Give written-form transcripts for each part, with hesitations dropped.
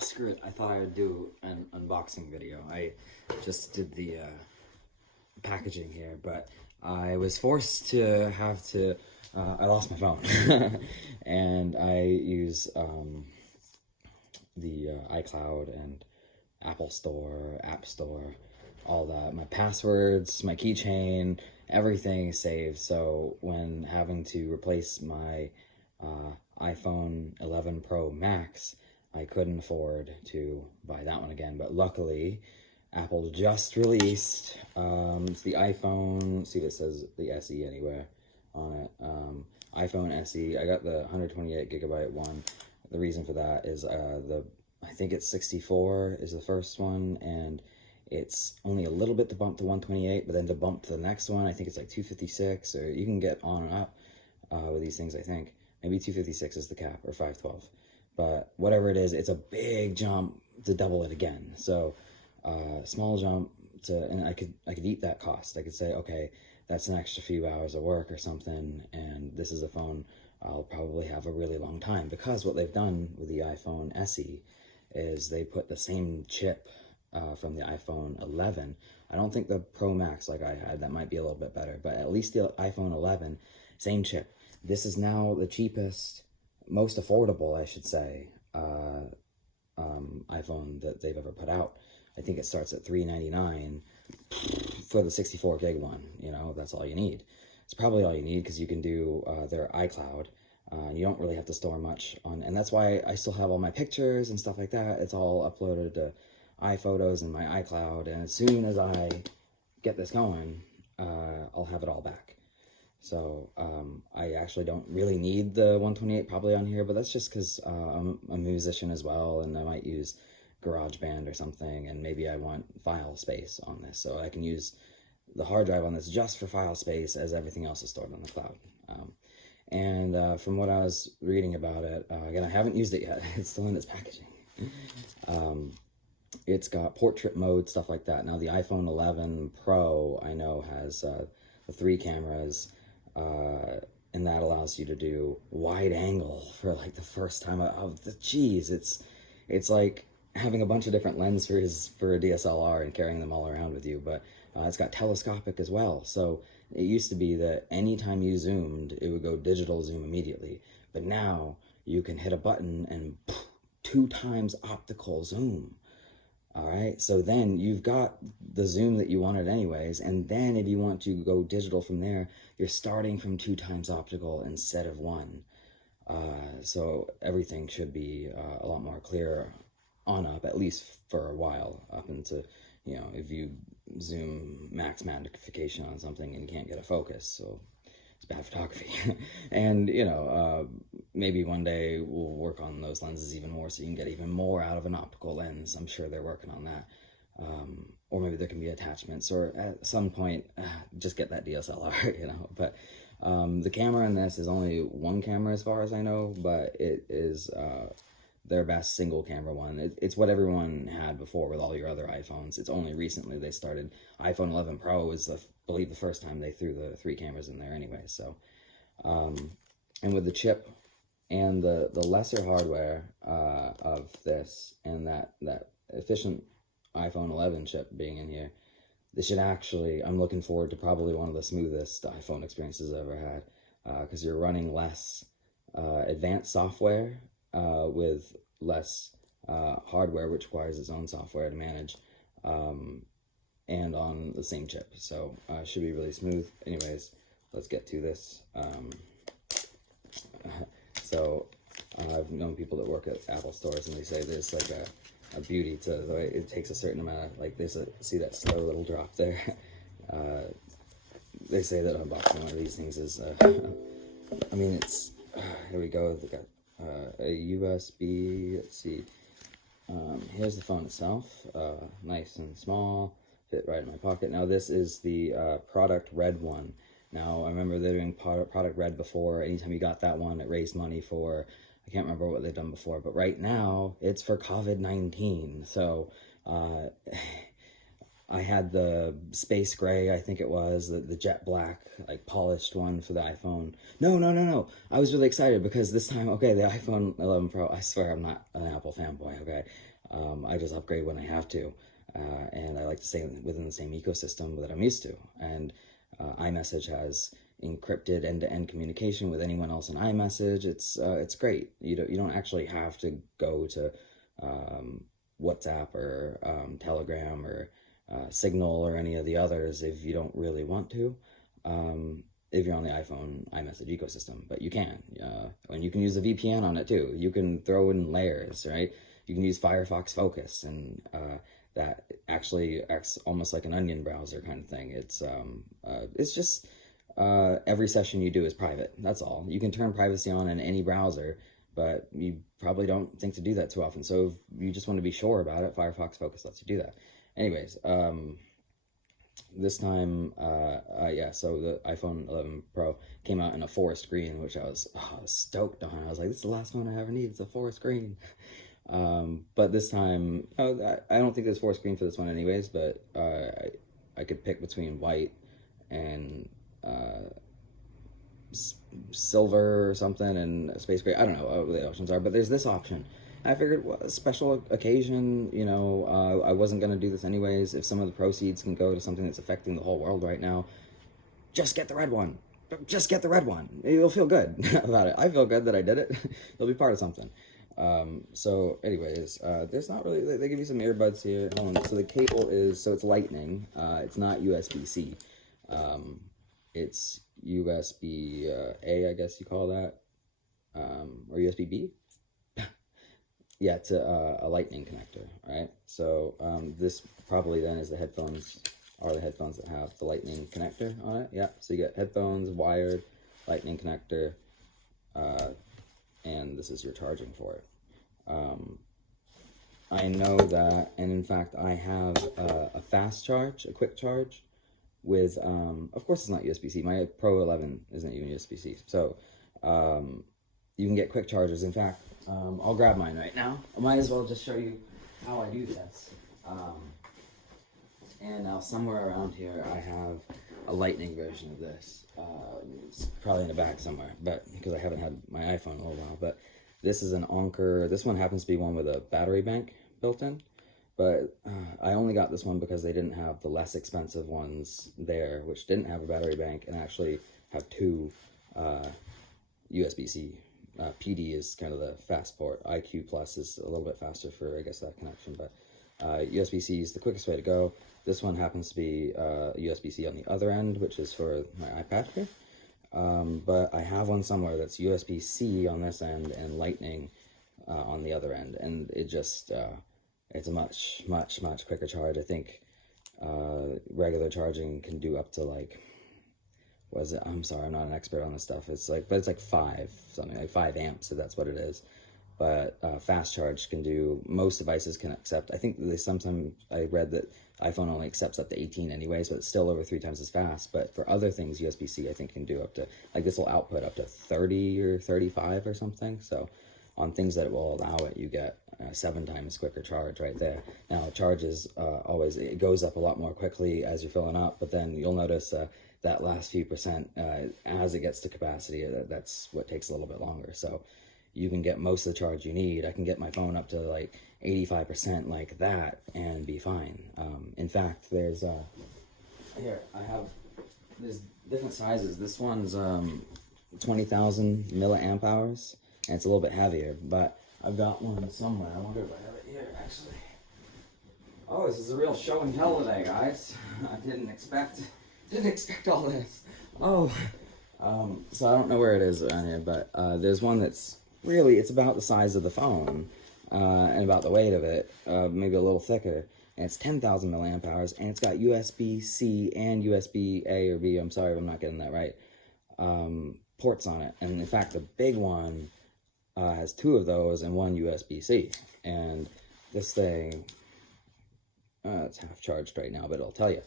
screw it. I thought I would do an unboxing video. I just did the packaging here, but I was forced to I lost my phone. And I use the iCloud and Apple Store, App Store, all that. My passwords, my keychain, everything is saved. So when having to replace my iPhone 11 Pro Max, I couldn't afford to buy that one again. But luckily, Apple just released it's the iPhone. See if it says the SE anywhere on it. iPhone SE. I got the 128 gigabyte one. The reason for that is I think it's 64 is the first one, and it's only a little bit to bump to 128, but then to bump to the next one, I think it's like 256, or you can get on and up with these things, I think. Maybe 256 is the cap, or 512. But whatever it is, it's a big jump to double it again. So small jump and I could eat that cost. I could say, okay, that's an extra few hours of work or something, and this is a phone I'll probably have a really long time, because what they've done with the iPhone SE is they put the same chip from the iPhone 11. I don't think the Pro Max like I had, that might be a little bit better, but at least the iPhone 11, same chip. This is now the cheapest, most affordable, I should say, iPhone that they've ever put out. I think it starts at $399 for the 64 gig one. You know, that's all you need. It's probably all you need, because you can do their iCloud. You don't really have to store much on, and that's why I still have all my pictures and stuff like that. It's all uploaded to iPhotos and my iCloud, and as soon as I get this going, I'll have it all back. So I actually don't really need the 128 probably on here, but that's just because I'm a musician as well, and I might use GarageBand or something, and maybe I want file space on this, so I can use the hard drive on this just for file space, as everything else is stored on the cloud. From what I was reading about it, again, I haven't used it yet. It's still in its packaging. It's got portrait mode, stuff like that. Now, the iPhone 11 Pro, I know, has the 3 cameras, and that allows you to do wide angle for like the first time. Geez, it's like having a bunch of different lenses for a DSLR and carrying them all around with you, but it's got telescopic as well. So it used to be that anytime you zoomed, it would go digital zoom immediately, but now you can hit a button and 2 times optical zoom. All right, so then you've got the zoom that you wanted anyways, and then if you want to go digital from there, you're starting from 2 times optical instead of 1. So everything should be a lot more clear on up, at least for a while, up into, you know, if you zoom max magnification on something and you can't get a focus, so it's bad photography. And, you know, maybe one day we'll work on those lenses even more, so you can get even more out of an optical lens. I'm sure they're working on that. Or maybe there can be attachments, or at some point, just get that DSLR, you know. But the camera in this is only 1 camera as far as I know, but it is their best single camera one. It's what everyone had before with all your other iPhones. It's only recently they started. iPhone 11 Pro was, I believe, the first time they threw the 3 cameras in there anyway. So, and with the chip and the lesser hardware of this, and that efficient iPhone 11 chip being in here, this should actually, I'm looking forward to probably one of the smoothest iPhone experiences I've ever had, because you're running less advanced software with less hardware, which requires its own software to manage, and on the same chip. So should be really smooth. Anyways, let's get to this. So I've known people that work at Apple stores, and they say there's like a beauty to the way it takes a certain amount of, like, there's see that slow little drop there. They say that unboxing one of these things is I mean, it's here we go. They got a USB. Let's see. Here's the phone itself. Nice and small, fit right in my pocket. Now this is the product red one. Now I remember they're doing product red before. Anytime you got that one, it raised money for, I can't remember what they've done before, but right now it's for COVID-19. So I had the space gray, I think it was, the jet black, like polished one for the iPhone. No, no, no, no. I was really excited because this time, okay, the iPhone 11 Pro, I swear I'm not an Apple fanboy, okay? I just upgrade when I have to. And I like to stay within the same ecosystem that I'm used to. And iMessage has encrypted end-to-end communication with anyone else in iMessage. It's great. You don't actually have to go to WhatsApp or Telegram or Signal or any of the others if you don't really want to. If you're on the iPhone iMessage ecosystem, but you can. And you can use a VPN on it too. You can throw in layers, right? You can use Firefox Focus, and that actually acts almost like an onion browser kind of thing. It's just every session you do is private. That's all. You can turn privacy on in any browser, but you probably don't think to do that too often. So if you just want to be sure about it, Firefox Focus lets you do that. Anyways, this time, yeah, so the iPhone 11 Pro came out in a forest green, which I was stoked on. I was like, this is the last phone I ever need. It's a forest green. But this time, I don't think there's forest green for this one anyways, but I could pick between white and silver or something and space gray. I don't know what the options are, but there's this option. I figured, well, a special occasion, I wasn't going to do this anyways. If some of the proceeds can go to something that's affecting the whole world right now, just get the red one. Just get the red one. You'll feel good about it. I feel good that I did it. You'll be part of something. So anyways, there's not really, they give you some earbuds here. Hold on. So the cable it's lightning. It's not USB-C. It's USB-A, I guess you call that. Or USB-B? Yeah, it's a lightning connector, right? So this probably then is the headphones that have the lightning connector on it. Yeah, so you get headphones, wired, lightning connector, and this is your charging for it. I know that, and in fact, I have a fast charge, a quick charge with, of course it's not USB-C. My Pro 11 isn't even USB-C. So you can get quick chargers. In fact, I'll grab mine right now. I might as well just show you how I do this. And now somewhere around here, I have a lightning version of this. It's probably in the back somewhere, but because I haven't had my iPhone in a little while. But this is an Anker. This one happens to be one with a battery bank built in. But I only got this one because they didn't have the less expensive ones there, which didn't have a battery bank and actually have two USB-C. PD is kind of the fast port. IQ Plus is a little bit faster for, I guess, that connection. But USB-C is the quickest way to go. This one happens to be USB-C on the other end, which is for my iPad here. But I have one somewhere that's USB-C on this end and Lightning on the other end. And it just, it's a much, much, much quicker charge. I think regular charging can do up to like, what is it? I'm sorry, I'm not an expert on this stuff. It's like 5 amps, so that's what it is. But fast charge can do, most devices can accept, I think sometimes I read that iPhone only accepts up to 18 anyways, but it's still over 3 times as fast. But for other things, USB-C I think can do up to, like this will output up to 30 or 35 or something. So on things that it will allow it, you get 7 times quicker charge right there. Now it charges always, it goes up a lot more quickly as you're filling up, but then you'll notice that last few percent, as it gets to capacity, that's what takes a little bit longer. So you can get most of the charge you need. I can get my phone up to like 85% like that and be fine. In fact, there's different sizes. This one's 20,000 milliamp hours, and it's a little bit heavier, but I've got one somewhere. I wonder if I have it here, actually. Oh, this is a real show and tell today, guys. I didn't expect all this. Oh, so I don't know where it is around here, but there's one that's really, it's about the size of the phone and about the weight of it, maybe a little thicker, and it's 10,000 milliamp hours, and it's got USB-C and USB-A or B, I'm sorry if I'm not getting that right, ports on it. And in fact, the big one has 2 of those and 1 USB-C. And this thing, it's half charged right now, but it'll tell you.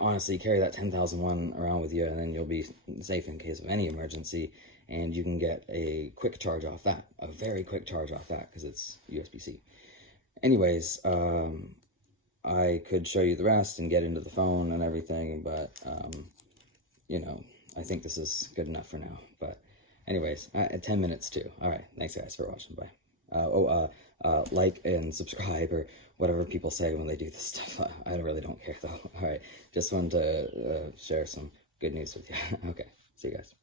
Honestly, carry that 10,000 one around with you, and then you'll be safe in case of any emergency. And you can get a quick charge off that, a very quick charge off that, because it's USB-C. Anyways, I could show you the rest and get into the phone and everything, but, you know, I think this is good enough for now. But anyways, 10 minutes too. All right. Thanks, guys, for watching. Bye. Like and subscribe or whatever people say when they do this stuff. I really don't care, though. All right. Just wanted to share some good news with you. Okay. See you guys.